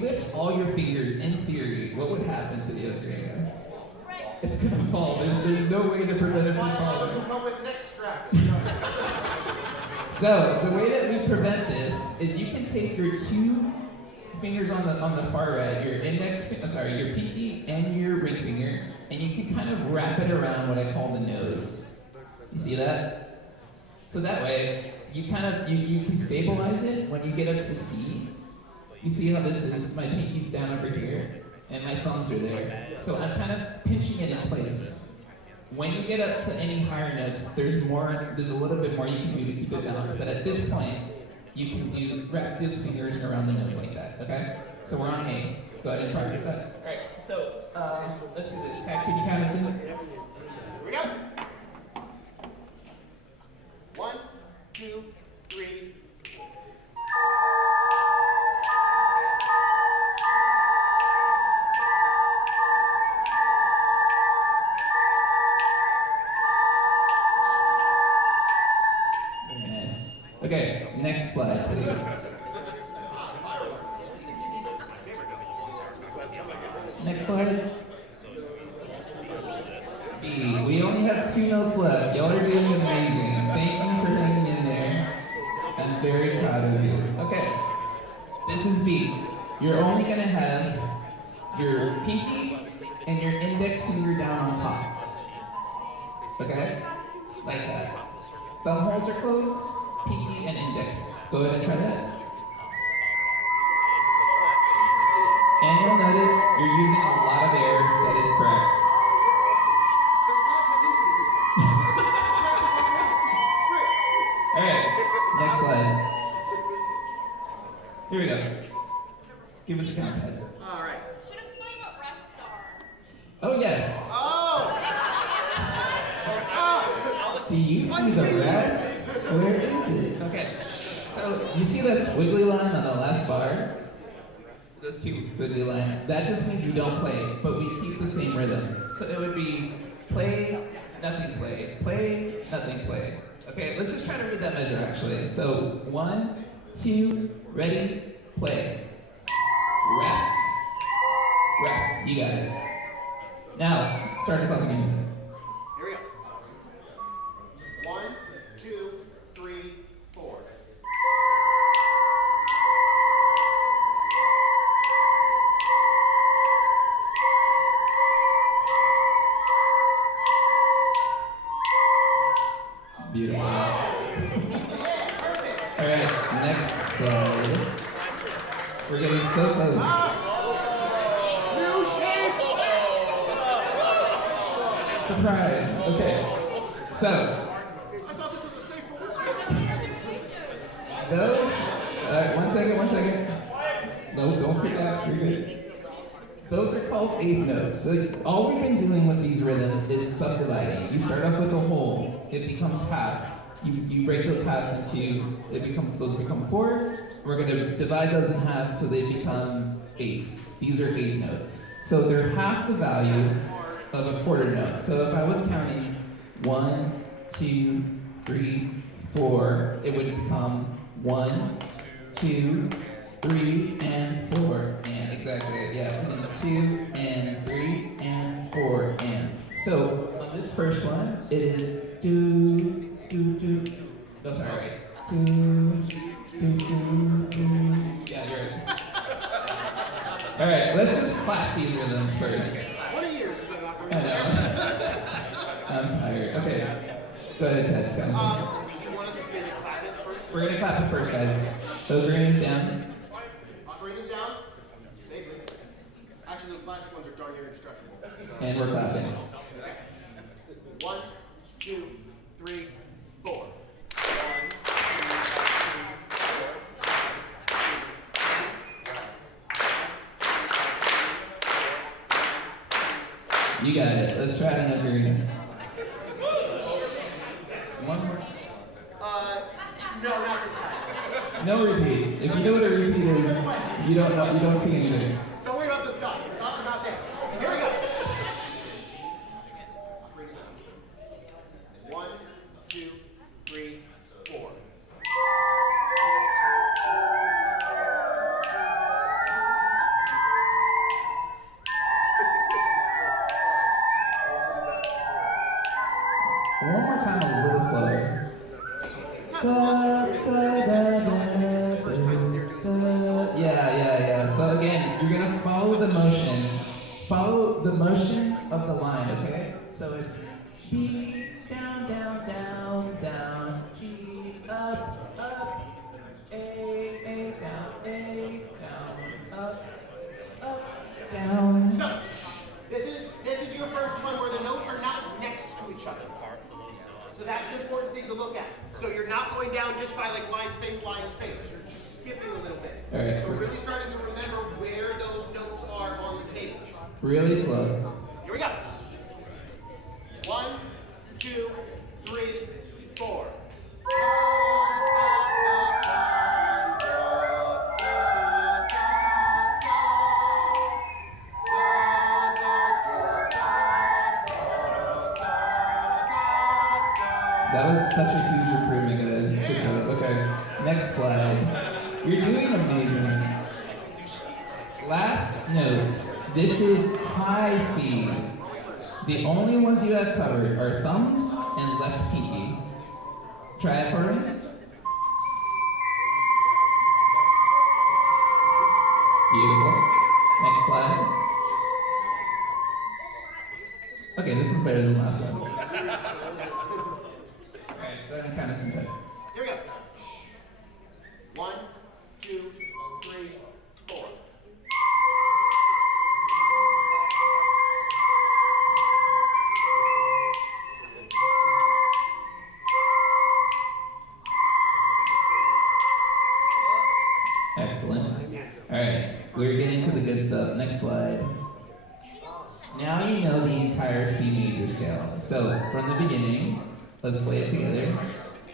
lift all your fingers, in theory, what would happen to the ocarina? It's gonna fall. There's no way to prevent it from falling. So the way that we prevent this is you can take your 2 fingers on the far right, your your pinky and your ring finger, and you can kind of wrap it around what I call the nose. You see that? So that way, you can stabilize it when you get up to C. You see how this is? My pinky's down over here, and my thumbs are there. So I'm kind of pinching it in place. When you get up to any higher notes, there's a little bit more you can do to keep it balanced. But at this point, you can wrap those fingers around the nose like that, okay? So we're on A. Go ahead and practice that. All right, so let's do this. Kat, can you count us in? Here we go. 1, 2, 3. Very nice. Okay, next slide, please. Next slide. B. We only have 2 notes left. Y'all are doing amazing. Thank you for hanging in there. I'm very proud of you. Okay. This is B. You're only gonna have your pinky and your index finger down on top. Okay? Like that. Thumb holes are closed. Pinky and index. Go ahead and try that. And you'll notice you're using a lot of air. That is correct. Alright, next slide. Here we go. Give us a count, Ted. All right. Should explain what rests are. Oh, yes. Oh! Do you see the rest? Where is it? Okay. So you see that squiggly line on the last bar? Those two squiggly lines. That just means you don't play, but we keep the same rhythm. So it would be play, nothing play, play, nothing play. Okay, let's just try to read that measure actually. So 1, 2, ready, play. Rest. Rest. You got it. Now, start us off again. Here we go. 1, 2, 3, 4. Beautiful. Alright, next slide. We're getting so close. Surprise. Okay. So, I thought this was a safe word. those, one second. No, don't freak out, you're good. Those are called eighth notes. So all we've been doing with these rhythms is subdividing. You start off with a whole, it becomes half. You break those halves into, those become 4. We're gonna divide those in half so they become 8. These are 8 notes. So they're half the value of a quarter note. So if I was counting 1, 2, 3, 4, it would become 1, 2, 3, and 4, and exactly, yeah, and then 2, and 3, and 4, and. So on this first one, it is do. No, sorry, do. Yeah, you're right. All right, let's just clap these rhythms first. 20 years ago, I know. I'm tired. Okay, go ahead, Ted. Do you want us to really clap it first? We're gonna clap it first, guys. Those rings down. Ocarinas down. Safely. Actually, those plastic ones are darn near indestructible. And we're clapping. 1, 2, 3, 4. You got it. Let's try it another again. One more. No, not this time. No repeat. If you know what a repeat is, you don't see anything. Don't worry about those dots. The dots are not there. Here we go. 1, 2, 3, 4. One more time, a little slower. Yeah. So again, you're gonna follow the motion. Follow the motion of the line, okay? So it's G, down, G, up, A, down, up, down. So, this is your first one where the notes are not next to each other. So that's an important thing to look at. So you're not going down just by like line space. You're just skipping a little bit. All right. So really starting to remember where those notes are on the page. Really slow. Here we go. 1, 2, 3, 4. That was such a huge improvement, guys. Good job. Okay, next slide. You're doing amazing. Last notes. This is high C. The only ones you have covered are thumbs and left pinky. Try it for me. Beautiful. Next slide. Okay, this is better than last one. Alright, so I'm kind of synthetic. Here we go. 1, 2, 3, 4. Excellent. Alright, we're getting to the good stuff. Next slide. Now you know the entire C major scale. So, from the beginning, let's play it together.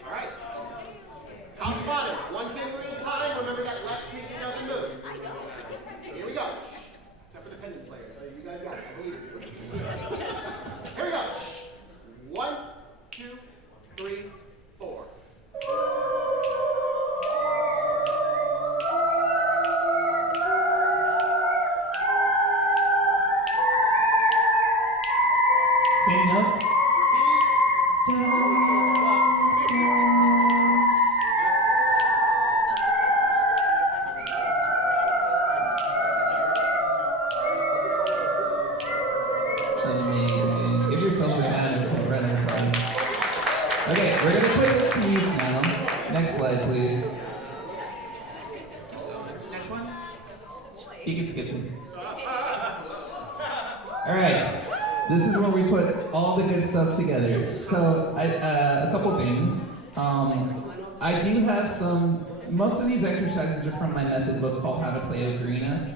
All right. Top to bottom. One finger that left pinky doesn't move. Here we go. Except for the pendant players. You guys got it. I believe in you. Here we go. 1, 2, 3, 4. Same note. Amazing. Give yourself a round of applause. Okay, we're gonna put this to use now. Next slide, please. Next one. You can skip this. All right. This is where we put all the good stuff together. So, a couple things. I do have most of these exercises are from my method book called How to Play Ocarina.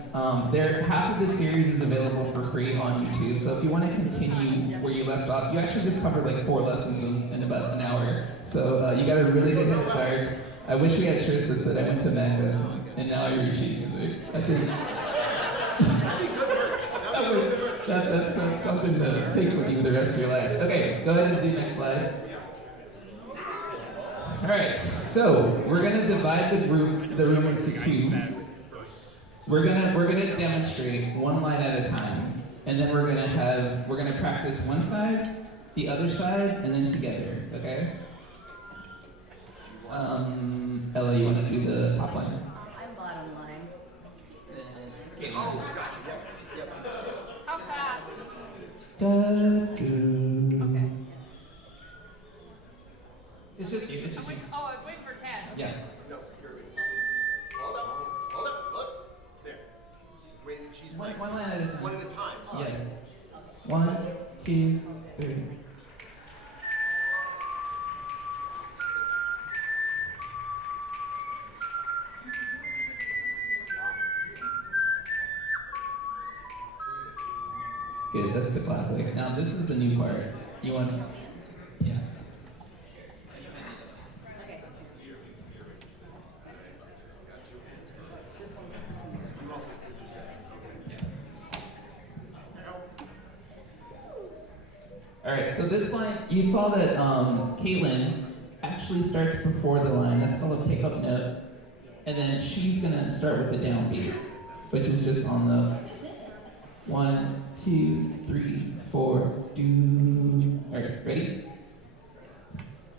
Half of the series is available for free on YouTube. So if you want to continue where you left off, you actually just covered like 4 lessons in about an hour. So you got a really good head start. I wish we had shirts that said I went to MAGFest and now I read sheet music. I think that's something to take with you for the rest of your life. Okay, go ahead and do next slide. All right, so we're gonna divide the room into 2. We're gonna demonstrate one line at a time, and then we're gonna practice one side, the other side, and then together. Okay? Ella, you want to do the top line? I'm bottom line. Oh, gotcha. Yep. How fast? Okay. It's just you. Oh, I was waiting for 10. Yeah. No, here we go. Hold up, look. There. Wait, she's One line at a time. One at a time. Sorry. Yes. 1, 2, 3. Good, that's the classic. Now this is the new part. You want? Yeah. All right, so this line, you saw that Caitlin actually starts before the line. That's called a pickup note. And then she's gonna start with the downbeat, which is just on the 1, 2, 3, 4, do. All right, ready?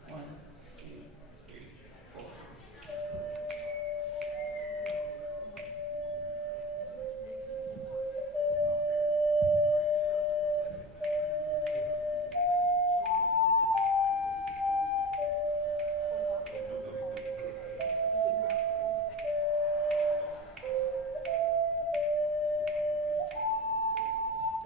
1, 2, 3, 4.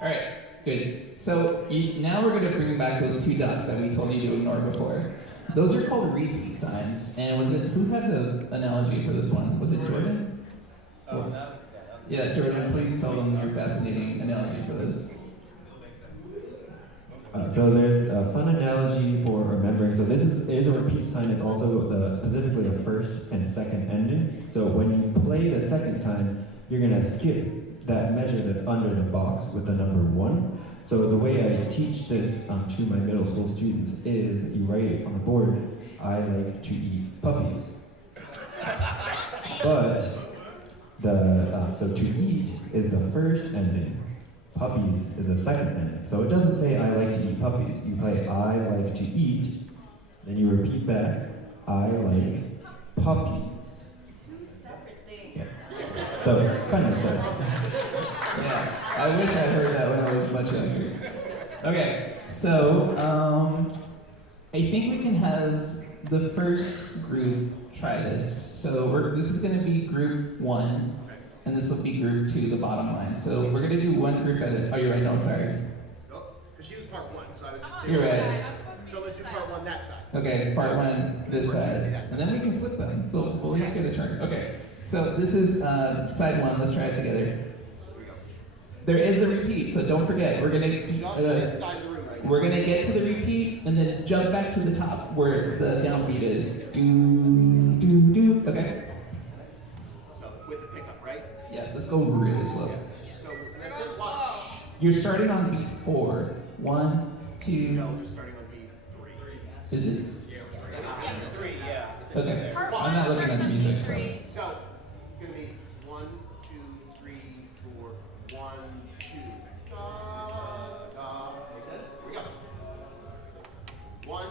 All right, good. So now we're going to bring back those 2 dots that we told you to ignore before. Those are called repeat signs. And who had the analogy for this one? Was it Jordan? Yeah, Jordan, please tell them your fascinating analogy for this. So there's a fun analogy for remembering. So this is a repeat sign. It's also specifically a first and second ending. So when you play the second time, you're going to skip that measure that's under the box with the number 1. So the way I teach this to my middle school students is you write on the board, I like to eat puppies. But so to eat is the first ending, puppies is the second ending. So it doesn't say I like to eat puppies. You play I like to eat, then you repeat back, I like puppies. 2 separate things. Yeah. So kind of this. Yeah, I wish I heard that when I was much younger. Okay, so I think we can have the first group try this. So this is going to be group 1, and this will be group 2, the bottom line. So we're going to do one group at a. Oh, you're right. No, I'm sorry. Nope, because she was part 1, so I was just. You're right. So let's do part 1 that side. Okay, part 1 this side, and then we can flip them. We'll each get a turn. Okay. So this is side 1. Let's try it together. There is a repeat, so don't forget. We're gonna get to the repeat and then jump back to the top where the downbeat is. Do do do. Okay. go really slow. So that's it. Watch. You're starting on beat 4. 1, 2. No, they're starting on beat 3. Is it? Three, yeah. Okay. Part I'm not one looking at starts the on music. beat So. 3. So it's gonna be 1, 2, 3, 4, 1, 2. Da, da. Make sense? Here we go. 1,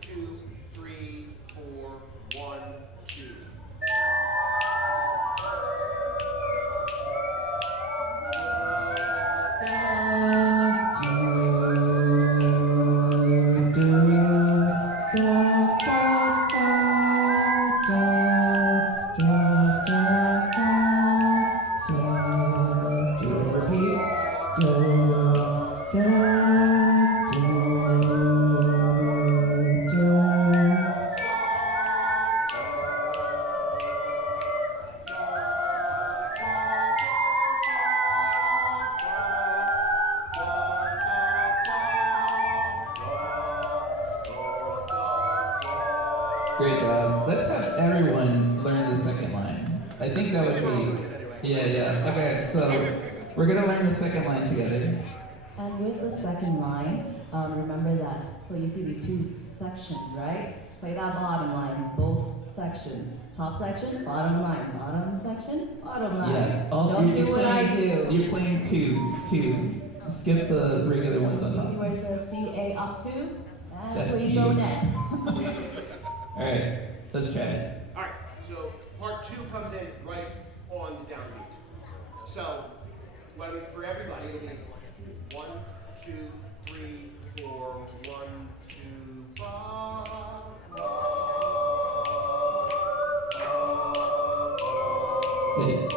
2, 3, 4, 1, 2. Great job. Let's have everyone learn the second line. I think that would be. Yeah. Okay, so we're gonna learn the second line together. And with the second line, remember that, so you see these two sections, right? Play that bottom line, both sections. Top section, bottom line. Bottom section, bottom line. Yeah. Don't do what I do. You're playing two. Skip the regular ones on You see top. where it says C-A up to? That's where That's you go you. next. Alright, let's try it. Alright, so part 2 comes in right on the downbeat. So, for everybody, it'll be 1, 2, 3, 4, 1, 2, 5. Good.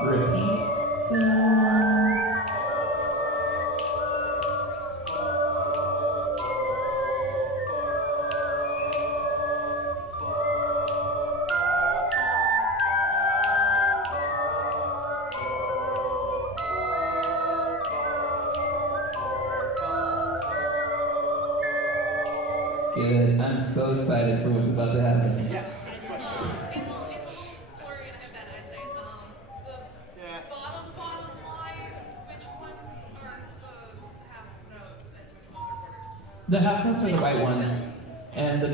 Repeat. Good. I'm so excited for what's about to happen. Yes. It's a Corey and Ocabanda, I say. Yeah. The bottom lines, which ones are the half notes and which ones are quarters? The half notes are the white ones, and the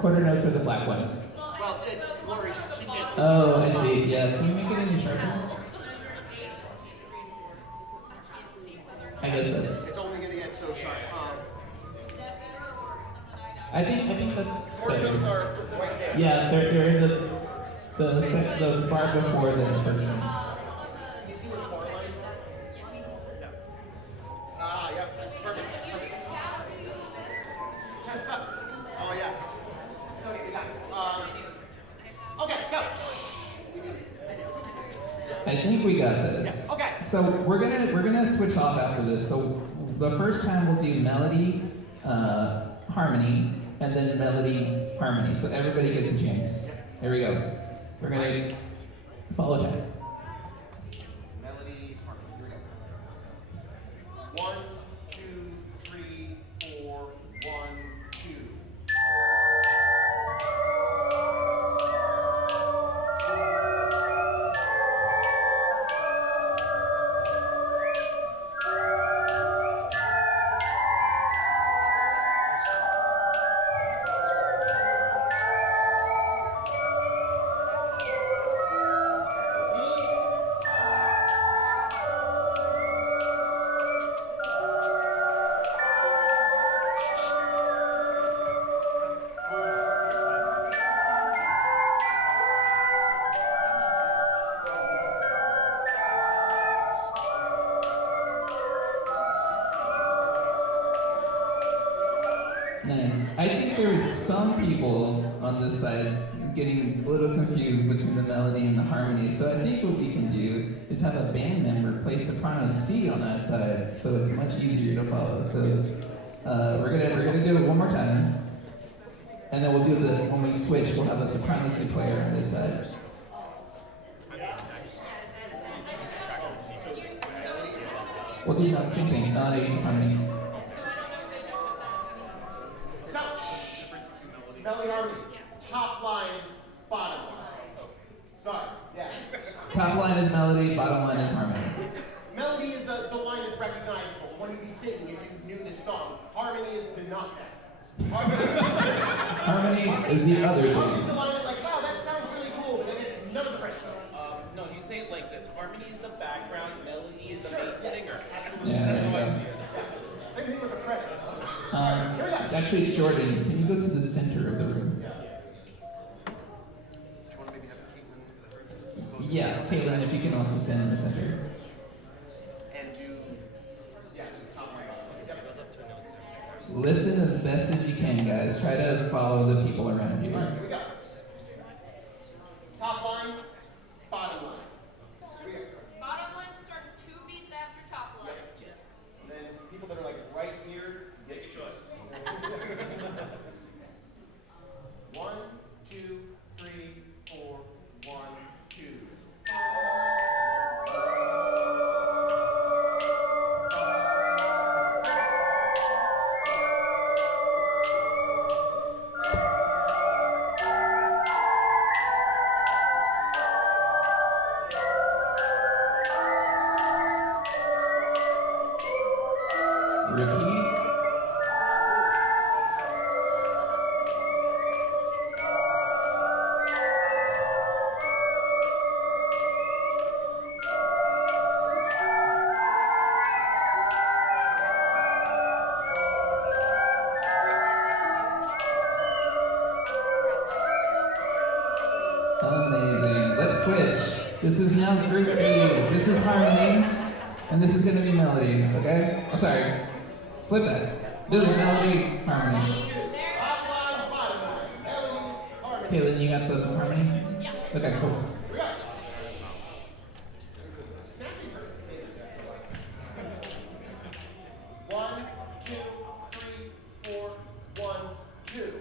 quarter notes are the black ones. Well, it's Glory, she can't see. Oh, I see. Yeah. Can we make it any sharper? I guess that's. It's only gonna get so sharp. I think that's Quarter notes better. are right there. Yeah, they're in the bar before the first one. You see where the bar line is? Yeah. Ah, yep, that's perfect. Oh, yeah. Okay, we got it. Okay, so. I think we got this. Yeah, okay. So we're gonna switch off after this. So the first time we'll do melody, harmony, and then melody, harmony. So everybody gets a chance. Here we go. We're gonna follow that. Melody, harmony. Here we go. 1, 2, 3, 4, 1, 2. Nice. I think there's some people on this side getting a little confused between the melody and the harmony. So I think what we can do is have a band member play soprano C on that side, so it's much easier to follow. So we're gonna do it one more time, and then we'll do when we switch, we'll have a soprano C player on this side. We'll do that same thing, melody, harmony. So I don't know if they know what that means. So, melody harmony. Top line, bottom line. Sorry, yeah. Top line is melody, bottom line is harmony. Melody is the line that's recognizable, the one you'd be singing if you knew this song. Harmony is the not that. Harmony is the other Harmony is thing. the line that's like, wow, that sounds really cool, but then it's none of the rest of it. No, you say it like this. Harmony is the background, melody is the main singer. Yeah, there you go. Same thing with the credits. Actually, Jordan, can you go to the center of the room? Yeah. Do you want to maybe have Caitlin go Yeah, Caitlin, if you can also stand in the center. and do top line? Listen as best as you can, guys. Try to follow the people around you. All right, here we go. Top line, bottom line. Here we go. Bottom line starts 2 beats after top line. And then people that are like right here, get your choice. 1, 2, 3, 4, 1, 2. Repeat. Amazing. Let's switch. This is now group A. This is harmony, and this is going to be melody. Okay? I'm sorry. Flip that. This is melody, harmony. Top line, bottom line. Melody, harmony. Caitlin, you got the harmony? Yeah. Okay, cool. Here we go. Snapping her. 1, 2, 3, 4, 1, 2.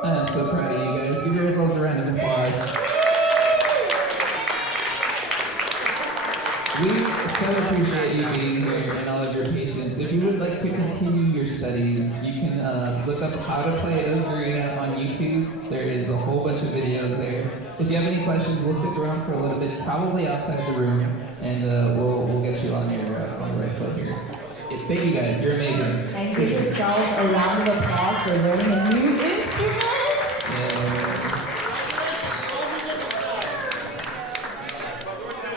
I am so proud of you guys. Give yourselves a round of applause. We so appreciate you being here and all of your patience. If you would like to continue your studies, you can look up how to play Ocarina on YouTube. There is a whole bunch of videos there. If you have any questions, we'll stick around for a little bit, probably outside the room, and we'll get you on the right foot here. Thank you guys. You're amazing. And give yourselves a round of applause for learning a new instrument.